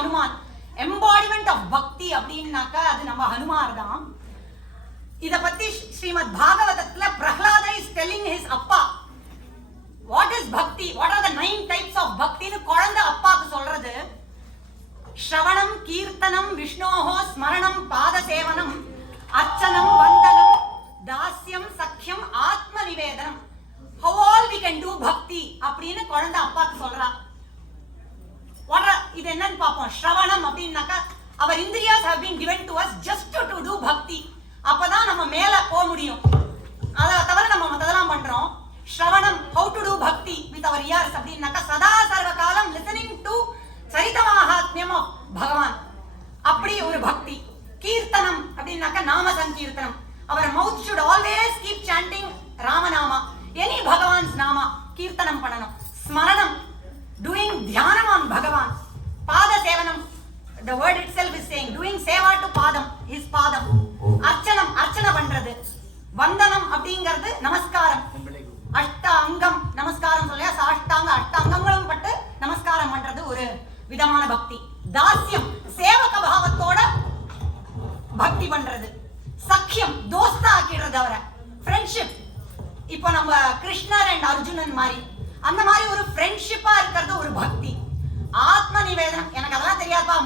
Hanuman. Embodiment of பக்தி அப்படின்னாக்கா அது நம்ம ஹனுமார் தான். இத பத்தி ஸ்ரீமத் பாகவதத்துல பிரஹ்லாத இஸ் டெல்லிங் ஹிஸ் அப்பா what is bhakti, what are the 9 types of பக்தின்னு குழந்தை அப்பாக்கு சொல்றது. ஸ்ரவணம், கீர்த்தனம், விஷ்ணோஹோ ஸ்மரணம், பாத சேவனம், அர்ச்சனம், வந்தனம், தாஸ்யம், சக்கியம், ஆத்ம நிவேதனம். How all we can do bhakti அப்படின்னு குழந்தை அப்பாக்கு சொல்றா. இது என்னன்னு பாப்போம். ஸ்ரவணம் அப்படின்னாக்கா our indriyas have been given to us just to do bhakti. அப்பதான் நம்ம மேல போக முடியும். அத தவிர நம்ம மத்ததெல்லாம் பண்றோம். ஸ்ரவணம், how to do bhakti with our ears அப்படின்னாக்கா சதா சர்வ காலம் listening to Charitha Mahatmyam of பகவான், அப்படி ஒரு பக்தி. கீர்த்தனம் அப்படின்னாக்கா நாம சங்கீர்த்தனம். our mouth should always keep chanting Ramanama, any bhagavan's nama, கீர்த்தனம் பண்ணணும். ஸ்மரணம், doing தியானம் on பகவான். பாத சேவனம், the word itself is saying doing seva to padam, his padam. அர்ச்சனம், அர்ச்சனை பண்றது. வந்தனம் அப்படிங்கிறது நமஸ்காரம். அஷ்ட அங்கம் நமஸ்காரம் சொல்லியா, சாஷ்டாங்க அஷ்டாங்கங்களும் பட்டு நமஸ்காரம் பண்றது ஒரு விதமான பக்தி. தாஸ்யம், சேவக பாவத்தோட பக்தி பண்றது. சக்கியம், தோஸ்தா ஆக்கிடுறது அவரை, ஃப்ரெண்ட்ஷிப். இப்போ நம்ம கிருஷ்ணர் அண்ட் அர்ஜுனன் மாதிரி அந்த மாதிரி ஒரு ஃப்ரெண்ட்ஷிப்பா இருக்கிறது ஒரு பக்தி. ஆத்ம நிவேதனம், எனக்கு அதெல்லாம் தெரியாதுப்பா,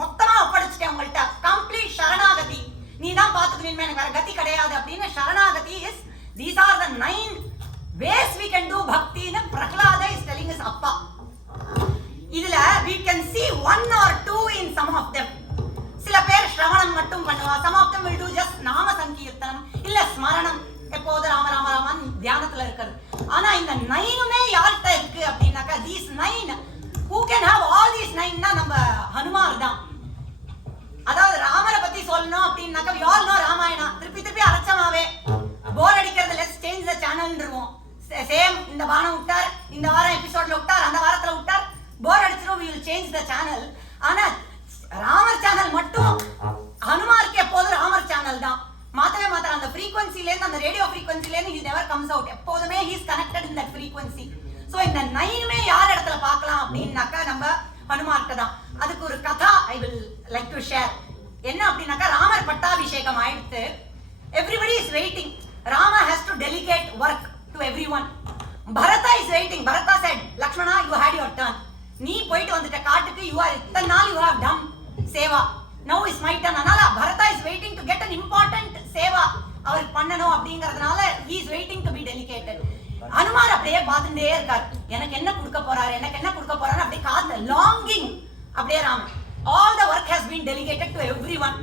மொத்தமா ஒப்படைச்சிட்டேன் உங்கள்கிட்ட, கம்ப்ளீட் சரணாகதி, நீ தான் பாத்துக்கணும், எனக்கு வேற கதி கிடையாது அப்படின்னு சரணாகதி is. these are the 9 ways we can do bhakti ன்னு பிரஹ்லாத is telling us அப்பா. இதுல we can see 1 or 2 in some of them. சில பேர் ஸ்ரவணம் மட்டும் பண்ணுவா, some of them will do just நாம சங்கீர்த்தனம் இல்ல ஸ்மரணம், எப்போது ராம ராம ராமன் தியானத்துல இருக்கிறது. ஆனா இந்த 9மே யார்கிட்ட இருக்கு அப்படின்னாக்கா these 9 who can have all these 9 னா நம்ம ஹனுமார் தான். அதாவது ராமரை பத்தி சொல்லணும் அப்படின்னாக்கா we all know ராமாயணா, திருப்பி அரைச்சமாவே போர் அடிக்கிறது, let's change the channelன்றோம். சேம் இந்த வாரம் விட்டார், இந்த வாரம் எபிசோட்ல விட்டார், அந்த வாரத்துல விட்டார், போர் அடிச்சிரும், we will change the channel. ஆனா ராமர் சேனல் மட்டும் ஹனுமாருக்கு எப்போதும் ராமர் சேனல் தான், மாத்தவே மாத்திரம். அந்த ஃப்ரீக்வன்சில இருந்து, அந்த ரேடியோ ஃப்ரீக்வன்சில இருந்து he never comes out, எப்போதுமே he is connected in that frequency. So இந்த 9மே யார் இடத்துல பார்க்கலாம் அப்படின்னாக்கா நம்ம ஹனுமார்ட்ட தான். அதுக்கு ஒரு கதா I will like to share. என்ன அப்படின்னாக்கா ராமர் பட்டாபிஷேகம் ஆயிடுத்து, everybody is waiting. Rama has to delegate work to everyone. Bharata is waiting. Bharata said, Lakshmana, you had your turn. நீ போயிட்டு வந்துட்ட காட்டுக்கு, you are இத்தனை நாள் you have done Seva, now is my turn. அதனால Bharata is waiting to get an important Seva அவருக்கு பண்ணணும் அப்படிங்கறதுனால he is waiting to be delegated. Anumar அப்படியே பார்த்துட்டே இருக்கார், எனக்கு என்ன கொடுக்க போறாரு, எனக்கு என்ன கொடுக்க போறாரு, அப்படியே காதுல longing. அப்படியே Ramar, all the work has been delegated to everyone.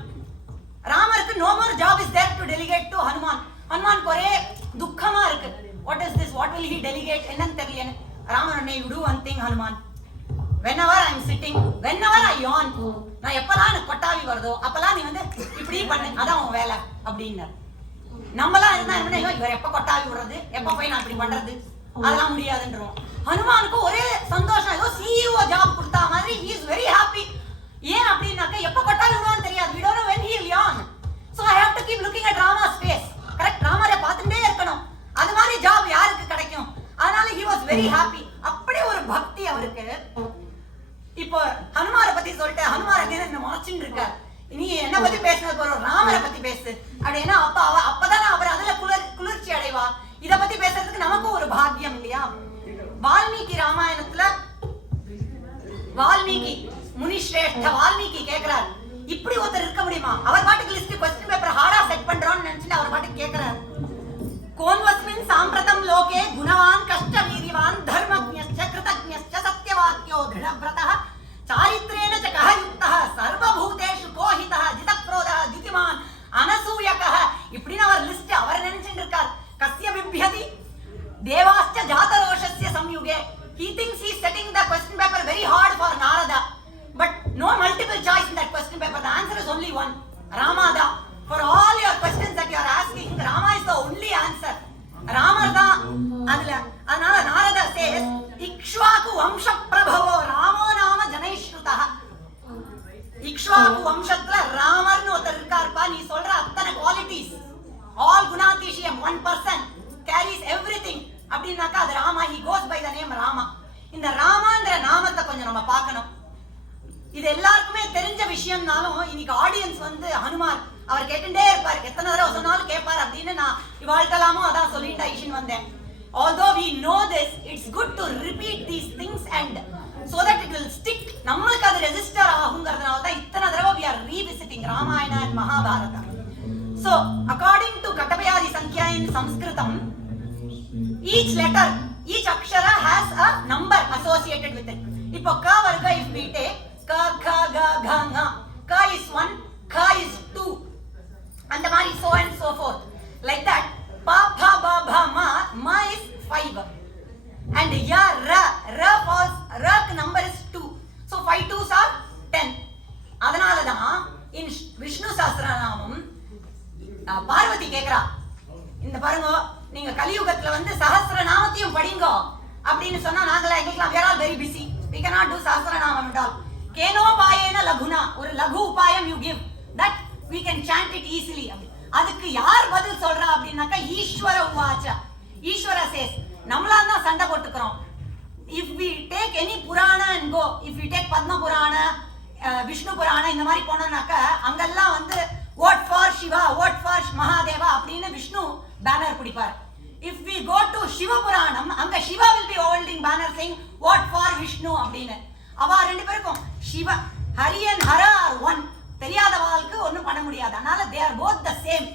ராமருக்கு no more job is there to delegate to Hanuman. ஹனுமானுக்கு ஒரே துக்கமா இருக்கு, what is this, what will he delegate, என்னன்னு தெரியல. Raman, you do one thing Hanuman, whenever I am sitting, whenever I yawn, நான் எப்பலாம் எனக்கு கொட்டாவி வருதோ அப்பலாம் நீ வந்து இப்படி பண்ணு, அதான் உன் வேலை அப்படின்னாரு. நம்மளாம் இருந்தா என்ன, இவர் எப்ப கொட்டாவி விடுறது, எப்ப போய் நான் இப்படி பண்றது, அதெல்லாம் முடியாதுன்றோம். ஹனுமானுக்கு ஒரே சந்தோஷம், ஏதோ CEO ஜாப் கொடுத்தா மாதிரி he is very happy. ஏன் அப்படின்னாக்க எப்ப கொட்டாவி விடுவான்னு தெரியாது, we don't know when he will yawn, so I have to keep looking at Rama's face. Correct, ராமரை பார்த்துட்டே இருக்கணும், அது மாதிரி ஜாப் யாருக்கு கிடைக்கும், அதனால he was very happy. அப்படி ஒரு பக்தி அவருக்கு. இப்போ ஹனுமாரை பத்தி சொல்லிட்டு ஹனுமார் என்ன முறைச்சுட்டு இருக்கார், நீ என்ன பத்தி பேசுனது போறோம், ராமரை பத்தி பேசு அப்படின்னா அப்பதான் அவர் அதுல குளிர்ச்சி அடைவா. இத பத்தி பேசுறதுக்கு நமக்கும் ஒரு பாக்கியம் இல்லையா. வால்மீகி ராமாயணத்துல வால்மீகி முனிஸ்ரேஷ்ட வால்மீகி கேக்குறார், இப்படி ஒருத்தர் இருக்க முடியுமா, அவர் பாட்டுக்கு லிஸ்ட் क्वेश्चन பேப்பர் ஹார்டா செட் பண்றோம்னு நினைச்சிட்டு அவர் பாட்டுக்கு கேக்குறார். கோன்வஸ்மின் சாம்பிரதம் லோகே குணவான் கஷ்ட வீரியவான் தர்மஜ்ஞஸ்ச கிருதஜ்ஞஸ்ச சத்யவாக்யோ திருடவ்ரதः சாரித்ரேன ச கஹ யுக்தः சர்வபூதேஷு கோஹிதः ஜிதக்ரோதः திதிமான் அனசூயகः, இப்படின்னு அவர் லிஸ்ட் அவர் நினைச்சிட்டு இருக்கார். கஸ்ய பிப்யதி தேவாஸ்ச ஜாதரோஷஸ்ய சம்யுகே, he thinks he is setting the question paper very hard for Narada, but no multiple choice in that question paper, the answer is only one, Ramada. For all your questions that you are asking, Rama is the only answer. Ramar da adla, adnala Narada says Ikshvaku vamsha prabhavo Ramo nama janaishrutah. Ikshvaku vamshathla Ramar nu othar irkarpa, nee solra athana qualities, all gunatishiyam, one person carries everything அப்படினாக்கா அது Rama, he goes by the name Rama. இந்த ராமாங்கற நாமத்தை கொஞ்சம் நம்ம பார்க்கணும். இது விஷயம்னாலும் இன்னைக்கு audience வந்து ஹனுமான் அவர் கேட்டுட்டே இருப்பார், எத்தனை தடவை சொன்னாலும் கேட்பார் அப்படின்னு நான் இவாழ்த்தலாமோ அதான் சொல்லிட்டு ஐஷன் வந்தேன். Although we know this, it's good to repeat these things and so that it will stick. நம்மளுக்கு அது ரெஜிஸ்டர் ஆகுங்கிறதுனால தான் இத்தனை தடவை we are revisiting Ramayana and Mahabharata. So according to Katabhyadi Sankhya in Sanskritam, each letter, each akshara has a number associated with it. இப்போ ka varga if we take ka kha ga gha nga, ka is 1, kha is 2, and the mari so and so forth like that. Pa pha ba bha ma is 5, and ya ra falls, ra number is 2, so 5 2s are 10. அதனால தான் in Vishnu Sahasranamam Parvati கேக்குறா, இந்த பாருங்க நீங்க கலியுகத்துல வந்து சஹஸ்ரநாமத்தையும் படிங்கோ அப்படின்னு சொன்னா நாங்களா எங்களுக்குலாம் we are all very busy, we cannot do Sahasranamam at all. கேனோ பாயேன லகுனா, ஒரு லகு உபாயம் you give that we can chant it easily. அதுக்கு யார் பதில் சொல்றா அப்படின்னாக்கா ஈஸ்வர உவாச்ச. ஈஸ்வர சேஸ் நம்மளா தான் சண்டை போட்டுக்கிறோம். if we take any purana and go, if we take Padma புராண, விஷ்ணு புராண இந்த மாதிரி போனோம்னாக்கா அங்கெல்லாம் வந்து vote for Shiva, vote for Mahadeva அப்படின்னு விஷ்ணு பேனர் பிடிப்பார். if we go to Shiva Puranam, அங்க Shiva will be holding banner saying vote for Vishnu அப்படின்னு. அவ ரெண்டு பேருக்கும் சிவ Hari and Hara are one. தெரியாதவாளுக்கு ஒண்ணும் பண்ண முடியாது. அதனால they are both the same.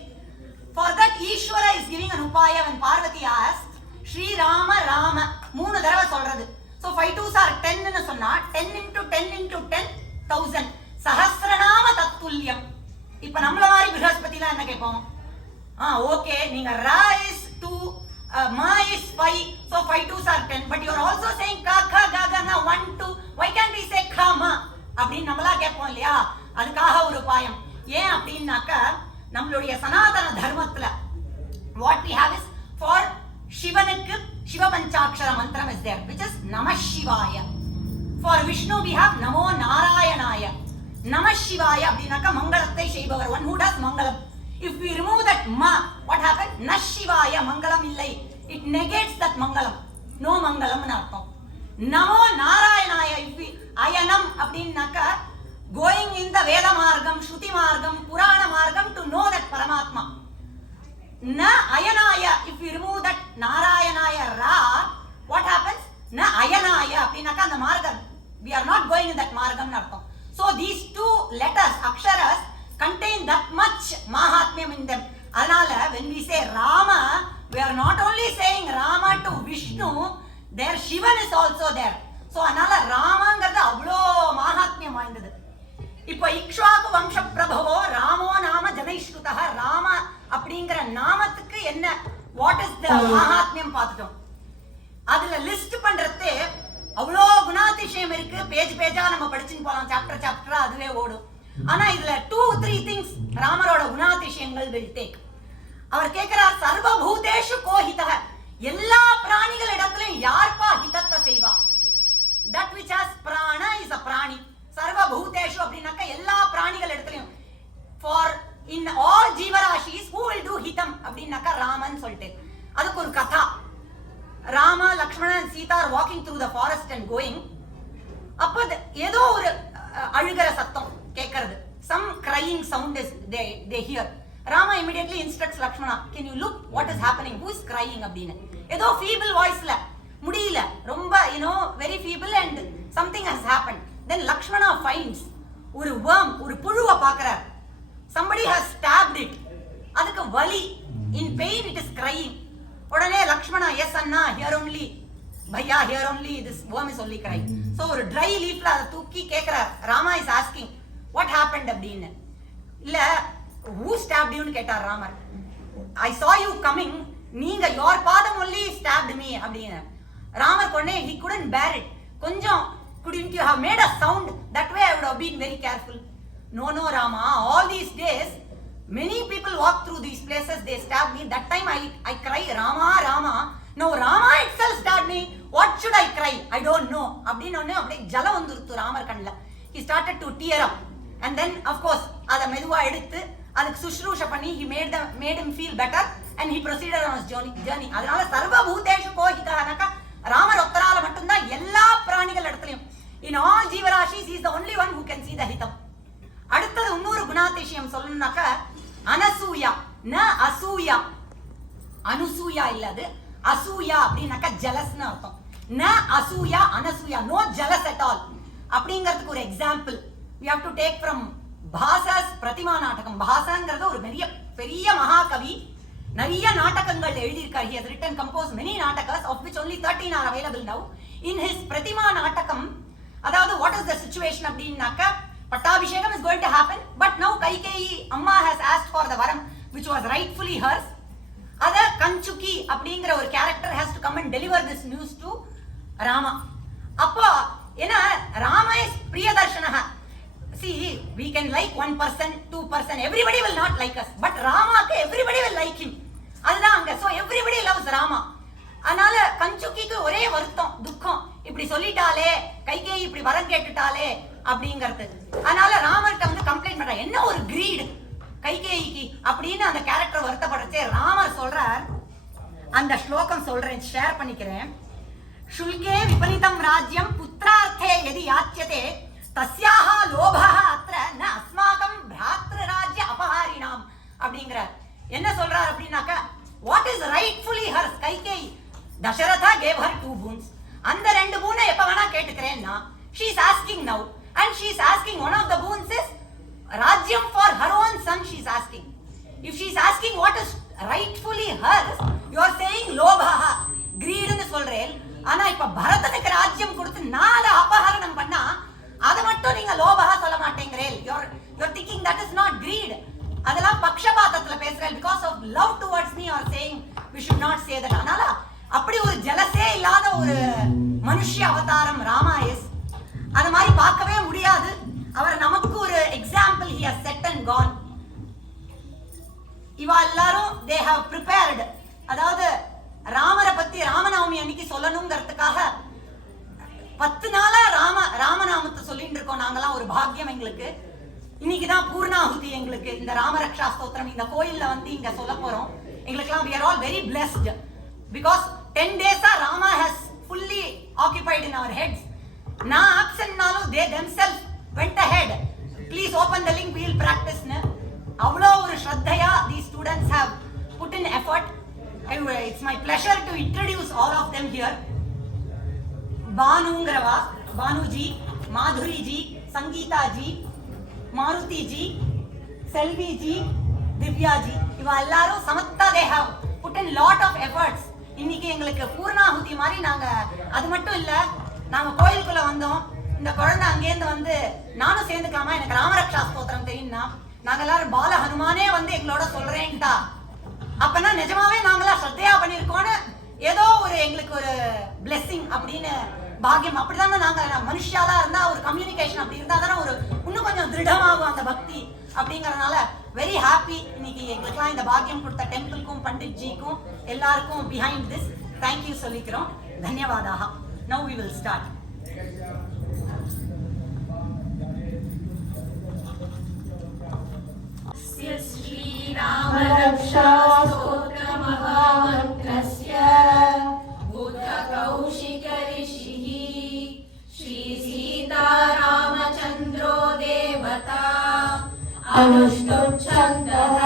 For that Ishvara is giving an upaya when Parvati asked Sri Rama Rama 3 தடவை சொல்றது. So 5 2s are 10 ன்னு சொன்னா 10 into 10 into 10 1000 சஹஸ்ரநாம தத்துல்யம். இப்ப நம்மள மாதிரி பிரகஸ்பதிலாம் என்ன கேட்போம்? ஓகே நீங்க ரா is 2, ma is 5, so 5 2s are 10, but you are also saying ka kha ga ga na 1 2, why can't we say kha ma அப்படின்னு நம்மளா கேட்போம் இல்லையா? அதுக்காக ஒரு உபாயம். ஏன் அப்படின்னாக்க நம்மளுடைய சனாதன தர்மத்துல what we have is for சிவனுக்கு சிவ பஞ்சாட்சர மந்திரம் is there which is நம சிவாய. for Vishnu we have நமோ நாராயணாய. நம சிவாய அப்படின்னாக்க மங்களத்தை செய்பவர், one who does mangalam. if we remove that ma, what happens? ந சிவாய, மங்களம் இல்லை, it negates that mangalam, no mangalamனு அர்த்தம். நமோ நாராயணாய, if we அயனம் அப்படின்னாக்க going in the Veda margam, Shruti margam, Purana margam to know that Paramatma. Na ayanaya, if we remove that Narayanaya Ra, what happens? Na ayanaya, apinaka the margam. We are not going in that margam nartham. So these two letters, aksharas, contain that much mahatmyam in them. Anala, when we say Rama, we are not only saying Rama to Vishnu, there Shivan is also there. So anala Rama ngarda avlo mahatmyam vaindadu. இப்போ இக்ஷ்வாகு வம்ச Prabowo ராமோ நாம ஜனைஷ்ருதஹ, ராம அப்படிங்கிற நாமத்துக்கு என்ன what is the மகாத்மியம் பார்த்துட்டோம். அதுல list பண்றது அவ்வளோ குணாதிசயம் இருக்கு, பேஜ் பேஜா நம்ம படிச்சுன்னு போலாம், சாப்டர் சாப்டரா அதுவே ஓடும். ஆனா இதுல 2-3 திங்ஸ் ராமரோட குணாதிசயங்கள் will take. அவர் கேட்கிறார் சர்வபூதேஷு கோஹிதஹ, எல்லா பிராணிகள் இடத்துலயும் யார்ப்பா ஹிதத்தை செய்வா? that which has prana is a prani. சர்வபூதேஷு அப்படின்னாக்க எல்லா பிராணிகள் இடத்துலயும். for in all ஜீவராஷிஸ் who will do ஹிதம் அப்படின்னாக்க ராமன் சொல்லிட்டு. அதுக்கு ஒரு கதா. Rama Lakshmanan and Sita are walking through the forest and going. அப்ப ஏதோ ஒரு அழுகிற சத்தம் கேட்கிறது. some crying sound is they hear. Rama immediately instructs Lakshmana, can you look what is happening, who is crying அப்படின்னு. ஏதோ feeble voiceல முடியல, ரொம்ப very feeble and something has happened. Then Lakshmana finds ஒரு worm, ஒரு புழுவை பார்க்கிறார். somebody has stabbed it, அதுக்கு வலி, in pain it is crying. உடனே Lakshmana, yes Anna, here only Bhaiya, here only this worm is only crying. so ஒரு dry leafல அதை தூக்கி கேட்கிறார். Rama is asking what happened அப்படின்னு. இல்ல who stabbed you னு கேட்டார் Ramar. I saw you coming, நீங்க your பாதம் only stabbed me அப்படின்னு. ராமர் கொன்னே he couldn't bear it. கொஞ்சம் couldn't you have made a sound? That way I would have been very careful. No Rama, all these days many people walk through these places, they stab me. That time I cry Rama Rama. Now Rama itself stabbed me, what should I cry? I don't know அப்படினு அப்படியே ஜலம் வந்துருத்து ராமர் கண்ணுல. He started to tear up and then of course அத மெதுவா எடுத்து அதுக்கு சுஷ்ரூஷ பண்ணி he made him feel better and he proceeded on his journey. அதனால சர்வபூதேஷு கோஹிதஹ, ராமர் ஒத்தரால மட்டும்தான் எல்லா பிராணிகள் இடத்துலயும், in all ஜீவராஷிஸ் he is the only one who can see the hitam. சொல்லணும்னாக்க Anasuya ந அசூயா. அனுசூயா இல்ல, அது அசூயா அப்படின்னாக்க ஜெலஸ்னு அர்த்தம். ந அசூயா அனசூயா, நோ ஜெலஸ் அட் ஆல் அப்படிங்கிறதுக்கு ஒரு example we have to take from Bhasa's Pratima Natakam. பாசாங்கிறது ஒரு பெரிய மகாகவி, நிறைய நாடகங்கள் எழுதியிருக்கார். he has written composed many நாடகாஸ் of which only 13 are available now. in his Prathima நாடகம், அதாவது what is the situation அப்படின்னாக்க பட்டாபிஷேகம் is going to happen, but now Kaikeyi அம்மா has asked for the varam which was rightfully hers. அத கஞ்சுகி அப்படிங்கிற ஒரு character has to come and deliver this news to Rama. அப்போ ஏன்னா Rama is பிரியதர்ஷனஹ. see we can like 1%, 2%, everybody will not like us, but ராமாக்கு everybody will like him. அதுதான் அங்க. so everybody loves Rama. அதனால கஞ்சுகிக்கு ஒரே வருத்தம், துக்கம், இப்படி சொல்லிட்டாலே கைகேயி இப்படி வரம் கேட்டுட்டாலே அப்படிங்கிறது. அதனால ராமர்கிட்ட வந்து கம்ப்ளைண்ட் பண்ற, என்ன ஒரு கிரீடு கைகேயிக்கு அப்படின்னு அந்த கேரக்டர் வருத்தப்படுறச்சே ராமர் சொல்றார். அந்த ஸ்லோகம் சொல்றேன், ஷேர் பண்ணிக்கிறேன். शुल्के विपरीतं राज्यं पुत्रार्थे यदि याच्यते तस्याः लोभः अत्र न अस्माकं भ्रातृराज्य अपहारिणाम அப்படிங்கறார். என்ன சொல்றார் அப்படினாக்க what is rightfully hers. Kaikeyi Dasharatha gave her 2 boons. அந்த 2 boon எப்ப வேணா கேட்டுக்கறேன்னா she is asking now, and she is asking one of the boons is ராஜ்யம் for her own son. she is asking, if she is asking what is rightfully hers, you are saying லோபஹ கிரீடுன்னு சொல்றேன். ஆனா இப்ப பரதனுக்கு ராஜ்யம் கொடுத்து 4 அபஹரணம் பண்ணா அத மட்டும் நீங்க லோபஹா சொல்ல மாட்டேங்கறேன். you are thinking that is not greed. அதெல்லாம் பக்ஷபாதத்துல பேசுறேன். because of love towards me you are saying we should not say that. அதனால அப்படி ஒரு ஜலசே இல்லாத ஒரு மனுஷ்ய அவதாரம் ராமா இஸ். அந்த மாதிரி பார்க்கவே முடியாது. அவர் நமக்கு ஒரு example he has set and gone. இவா எல்லாரும் they have prepared. அதாவது ராமரை பத்தி ராமநவமி அன்னைக்கு சொல்லணுங்கிறதுக்காக 10 நாளா ராமநாமத்தை சொல்லிட்டு இருக்கோம் நாங்கெல்லாம். ஒரு பாக்கியம் எங்களுக்கு. இன்னைக்குதான் பூர்ணாಹುತಿ எங்களுக்கு. இந்த ராமரக்ஷா ஸ்தோத்திரம் இந்த கோயில்ல வந்து இங்க சொல்ல போறோம். எங்களுக்கெல்லாம் we are all very blessed because 10 days Rama has fully occupied in our heads. நான் absentனாலும் they themselves went ahead. Please open the link, we will practice. அவ்வளோ ஒரு ஸ்ரத்தையா these students have put in effort. It's my pleasure to introduce all of them here. Banungrava, Banuji, Madhuri ji, Sangeeta ji, Maruti ji, Selvi ji, Divya ji. இவா எல்லாரும் சமத்தா they have put in lot of efforts. இன்னைக்கு எங்களுக்கு பூர்ணாಹುತಿ மாதிரி நாங்க அது மட்டும் இல்ல, நாங்க கோயிலுக்குள்ள வந்தோம். இந்த குழந்தை அங்கேருந்து வந்து நானும் சேர்ந்துக்கலாமா, எனக்கு ராமரக்ஷா ஸ்தோத்திரம் தெரியும்னா நாங்க எல்லாரும் பால ஹனுமானே வந்து எங்களோட சொல்றேன்டா. அப்பனா நிஜமாவே நாங்களா ஸ்ரத்தையா பண்ணிருக்கோம்னு ஏதோ ஒரு எங்களுக்கு ஒரு பிளெஸிங் அப்படின்னு பாக்கியம். அப்படிதானே நாங்க மனுஷியாலா இருந்தா ஒரு கம்யூனிகேஷன் அப்படி இருந்தா தானே ஒரு இன்னும் கொஞ்சம் திருடமாகும் அந்த பக்தி. அப்படிங்கறதுனால வெரி ஹாப்பி இன்னைக்கு எங்களுக்குலாம் இந்த பாக்கியம் கொடுத்த டெம்பிள்க்கும் பண்டிட் ஜிக்கும் எல்லாருக்கும் பிஹைண்ட் திஸ் தேங்க்யூ சொல்லிக்கிறோம். தன்யவாதாக. Now we will start. श्रीरामरक्षा स्तोत्रमहामन्त्रस्य बुद्धकौशिकऋषिः श्रीसीतारामचन्द्रो देवता अनुष्टुप्छन्दः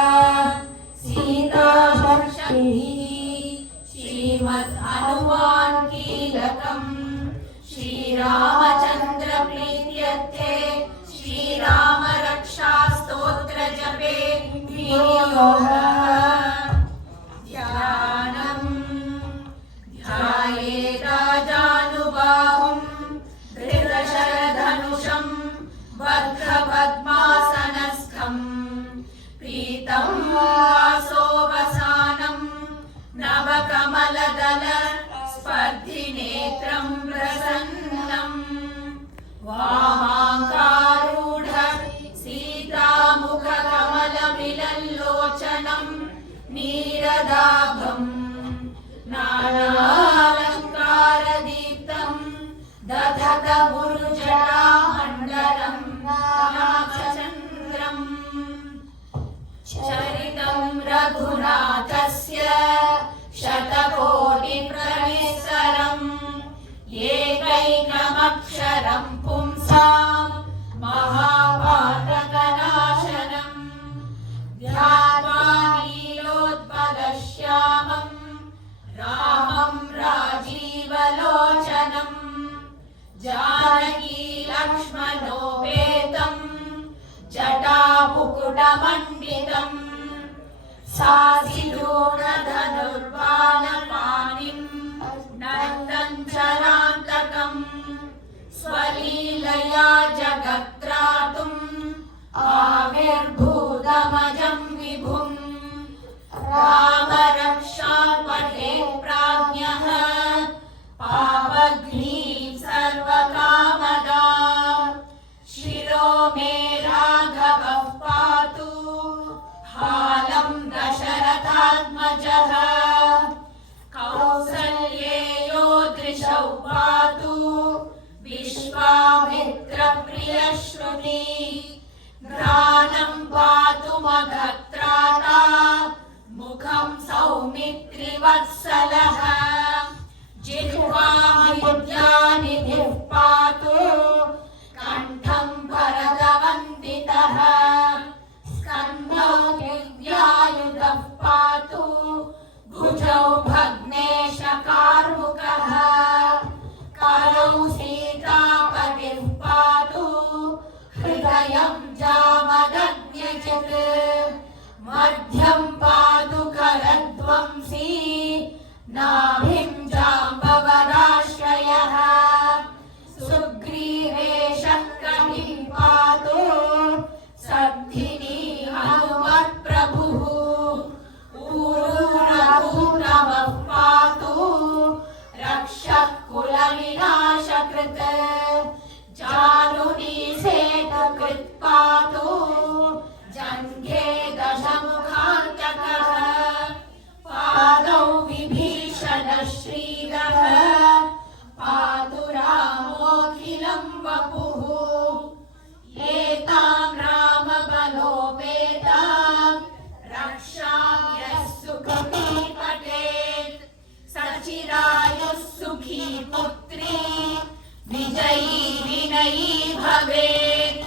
सीताभक्तिः श्रीमद्हनुमान् कीलकम् श्रीरामचन्द्रप्रीत्यर्थे श्रीरामरक्षा स्तोत्र जपे ध्यानम् ध्यायेदाजानुबाहुं धृतशरधनुषं बद्धपद्मासनस्थं प्रीतं वासोपसानं नवकमलदल स्पर्धिनेत्रं प्रसन्नम् वामाङ्कारूढ सीतामुखकमलमिलल्लोचनं नीरदाभं नानालङ्कारदीप्तं दधतमुरुजटामण्डलं रामचन्द्रम् चरितं रघुनाथस्य शतकोटिप्रविस्तरम् एकैकमक्षरं पुंसां महापातकनाशनम् बलोपेतम् जटामुकुटमण्डितम् सासिदूरधनुर्बाणपाणिम् नर्तञ्चरान्तकम् स्वलीलया जगत्त्रातुम् आविर्भूतमजं विभुम् रामरक्षापटे प्राज्ञः पावघ्नी सर्वकामदा शिरो मे राघवः पातु हालं दशरथात्मजः कौसल्येयो दृशौ पातु विश्वामित्रप्रियश्रुति घ्राणं पातु मगत्राता मुखं सौमित्रिवत्सलः जिह्वां विद्यानिधिः पातु कण्ठं भरतवन्दितः स्कन्धौ दिव्यायुधः पातु भुजौ भग्नेशकार्मुकः करौ सीतापतिः पातु हृदयं जामदग्न्यचित् मध्यं पातु करध्वंसी नाभिं जाम्बवदाश्रयः सुग्रीवेशः कटिं पातु सद्धिनी हनुमत्प्रभुः ऊरूरघुतमः पातु रक्षः कुलविनाशकृत् जानुनी सेतुकृत् पातु जङ्घे दशमुखान्तकः पादौ विभीषणश्रीधरः पातु रामोऽखिलं वपुः एतां रामबलोपेतां रक्षां यः सुखी पठेत् सचिरायुः सुखी पुत्री विजयी विनयी भवेत्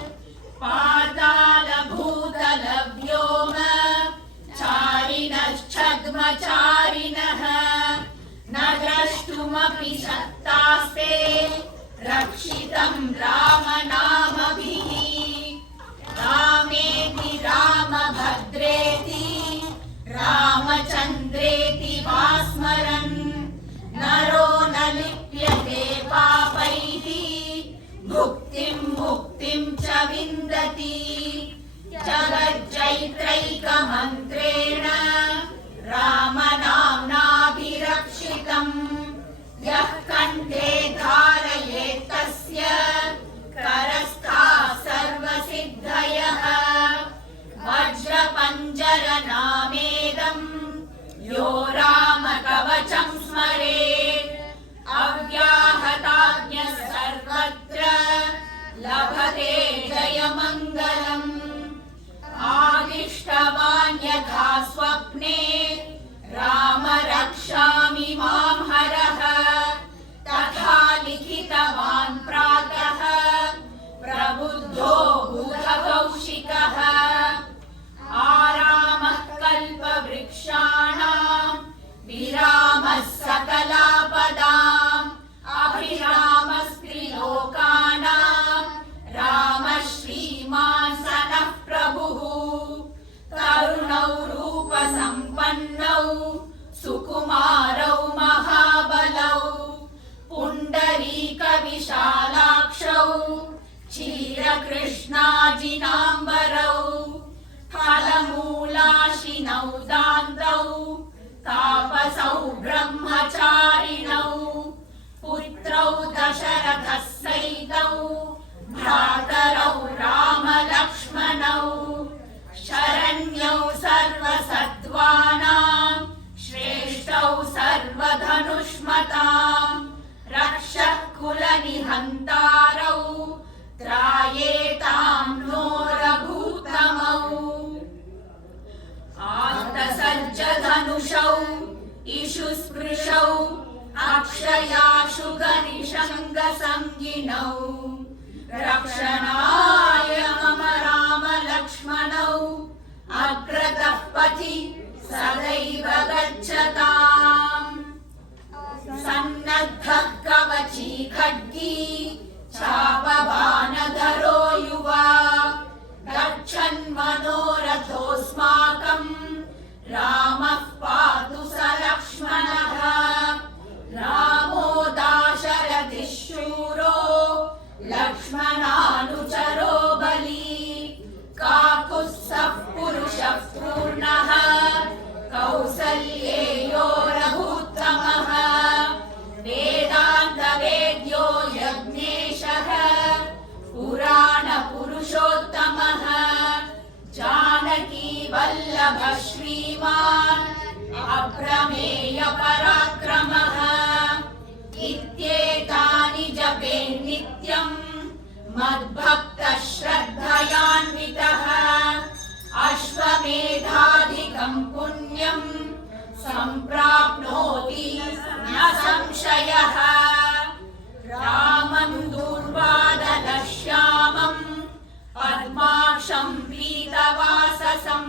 पातालभूतलव्योम चारिणश्छद्मचारिणः न द्रष्टुमपि शक्तास्ते रक्षितं रामनामभिः रामेति रामभद्रेति रामचन्द्रेति वा स्मरन् नरो न लिप्यते पापैः भुक्तिं मुक्तिं च विन्दति जगज्जैत्रैकमन्त्रेण रामनाम्नाभिरक्षितम् यः कण्ठे धारयेत् तस्य करस्थाः सर्वसिद्धयः वज्रपञ्जरनामेदम् यो रामकवचं स्मरेत् अव्याहताज्ञः सर्वत्र लभते जयमङ्गलम् आदिष्टवान् यथा स्वप्ने राम रक्षामि मां हरः तथा लिखितवान् प्रातः प्रबुद्धो भूतकौशिकः आरामः कल्पवृक्षाणां विरामः सकलापदाम् अभिरामस्त्रिलोकानां रामः श्रीमान् सनः प्रभुः करुणौ रूपसम्पन्नौ सुकुमारौ महाबलौ पुण्डरीकविशालाक्षौ क्षीरकृष्णाजिनाम्बरौ फलमूलाशिनौ दान्तौ तापसौ ब्रह्मचारिणौ पुत्रौ दशरथसहितौ भ्रातरौ रामलक्ष्मणौ शरण्यौ सर्वसत्त्वानां श्रेष्ठौ सर्वधनुष्मतां रक्षः कुलनिहन्तारौ त्रायेतां नो रघुत्तमौ आर्तसज्जधनुषौ इषुस्पृशौ अक्षयाशु गनिशङ्गसङ्गिनौ रक्षणाय मम रामलक्ष्मणौ अग्रतः पथि सदैव गच्छताम् सन्नद्धः कवची खड्गी चापवानधरो युवा गच्छन् मनोरथोऽस्माकम् रामः पातु स लक्ष्मणः रामो दाशरथिः शूरो लक्ष्मणानुचरो बली काकुत्स्थः पुरुषः पूर्णः कौसल्येयो रघुत्तमः वेदान्तवेद्यो यज्ञेशः पुराणपुरुषोत्तमः जानकी वल्लभः श्रीमान् अप्रमेयपराक्रमः इत्येतानि जपेन्नित्यम् मद्भक्तः श्रद्धयान्वितः अश्वमेधाधिकं पुण्यं सम्प्राप्नोति न संशयः रामं दूर्वादलश्यामं पद्माक्षं पीतवाससं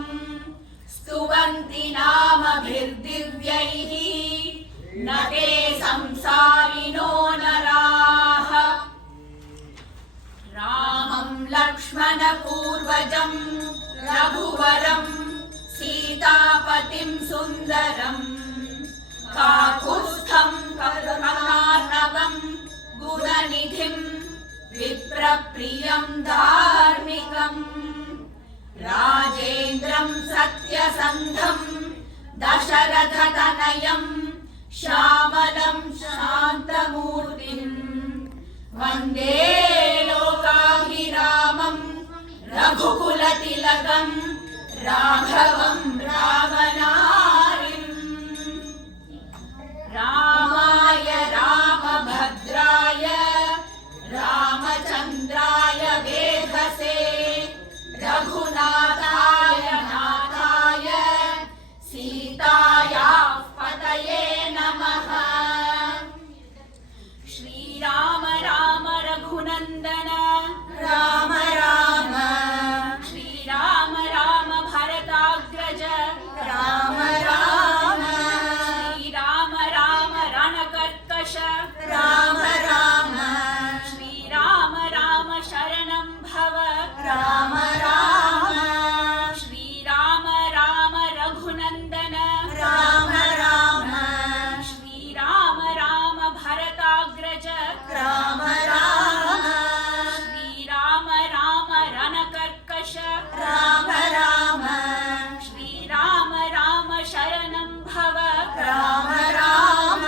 स्तुवन्ति नामभिर्दिव्यैः न ते संसारिणो नराः रामं लक्ष्मणपूर्वजं रघुवरं सीतापतिं सुन्दरं काकुत्स्थं करुणार्णवं गुणनिधिं विप्रप्रियं धार्मिकं राजेन्द्रं सत्यसन्धं दशरथतनयं श्यामलं शान्तमूर्तिम् वन्दे लोकाभिरामं रघुकुलतिलकं राघवं रामनारिम् रामाय रामभद्राय रामचन्द्राय वेधसे रघुनाथाय नाथाय सीतायाः पतये नमः श्रीराम राम रघुनन्दन राम राम श्रीराम राम भरताग्रज राम राम श्रीराम राम रणकर्कश राम राम श्रीराम राम शरणं भव राम राम श्रीराम राम रघुनन्दन राम राम श्रीराम राम भरताग्रज राम राम श्रीराम राम रणकर्कश राम राम श्रीराम राम शरणं भव राम राम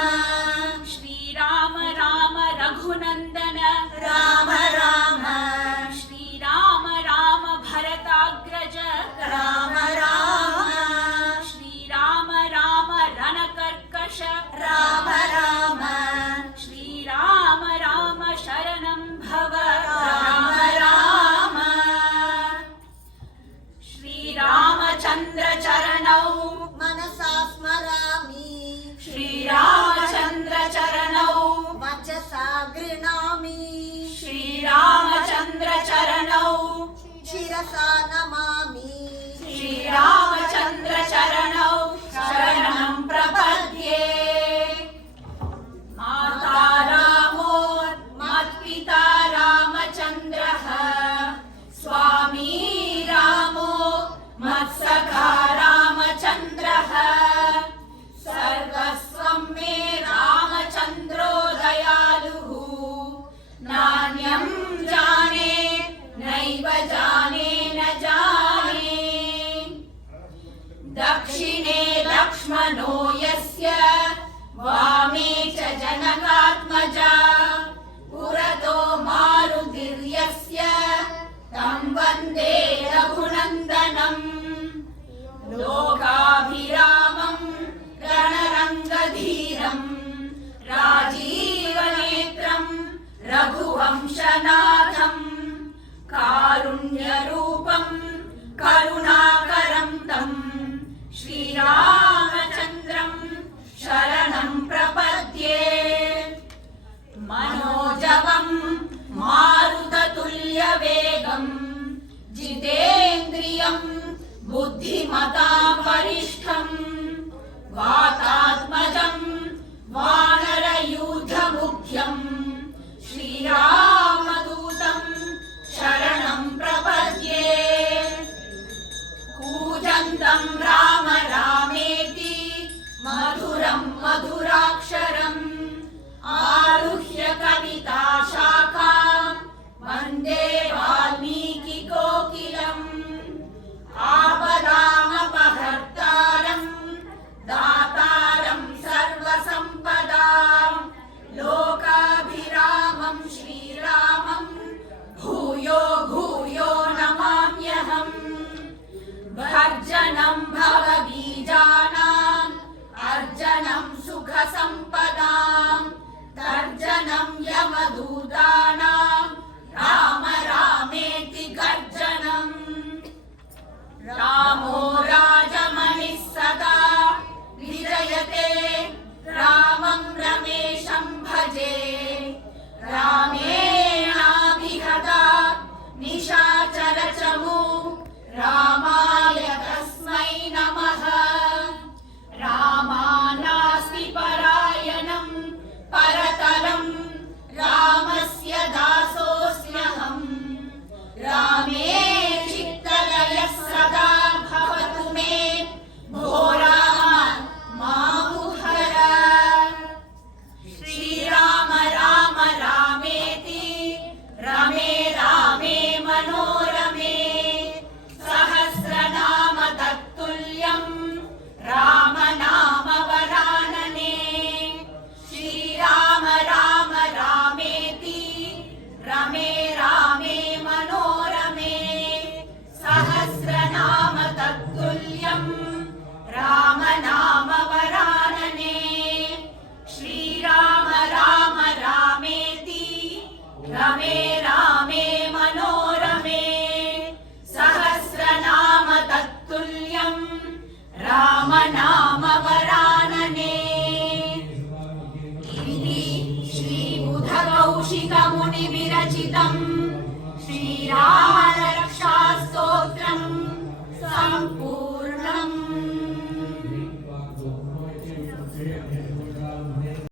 श्रीराम राम रघुनन्दन राम राम श्रीराम राम भरताग्रज राम राम श्रीराम राम रणकर्कश राम राम श्रीराम राम शरणं भव राम राम श्रीरामचन्द्र चरणौ मनसा स्मरामि श्रीरामचन्द्र चरणौ वचसा गृह्णामि श्रीरामचन्द्र चरणौ शिरसा नमामि श्रीरामचन्द्र चरणौ शरणं प्रपद्ये माता रामो मत्पिता रामचन्द्रः स्वामी रामो मत्सखा रामचन्द्रः सर्वस्वं मे रामचन्द्रो दयालुः नान्यं जाने नैव जाने न जाने दक्षिणे लक्ष्मणो यस्य वामे च जनकात्मजा पुरतो मारुतिर्यस्य तं वन्दे रघुनन्दनम् लोकाभिरामं रणरङ्गधीरं राजीवनेत्रं रघुवंशनाथं कारुण्यरूपं करुणाकरं तं श्रीरामचन्द्रं शरणं प्रपद्ये मनोजवं मारुततुल्यवेगं जितेन्द्रियं बुद्धिमतां वरिष्ठं वातात्मजं वानरयूथमुख्यं श्रीराम सदां तर्जनं यमदूतानां राम रामेति गर्जनम् रामो राजमणिः सदा विजयते रामं रमेशं भजे रामेणाभिहता निशाचरचमू रामाय तस्मै नमः रामानास्ति परायणं परतरं रामस्य दासोऽस्म्यहम् रामे चित्तलयः सदा भवतु मे भो राम मामुहर श्रीराम राम रामेति रमे रामे मनोरमे सहस्रनाम तत्तुल्यं राम नाम वरानने श्रीराम राम रामेति रमे रामे मनोरमे सहस्रनाम तत्तुल्यं राम नाम वरानने श्रीराम राम रामेति रमे रामे मनोरमे सहस्रनाम तत्तुल्यं राम नाम वरानने इति श्रीबुधकौशिकमुनिविरचितम्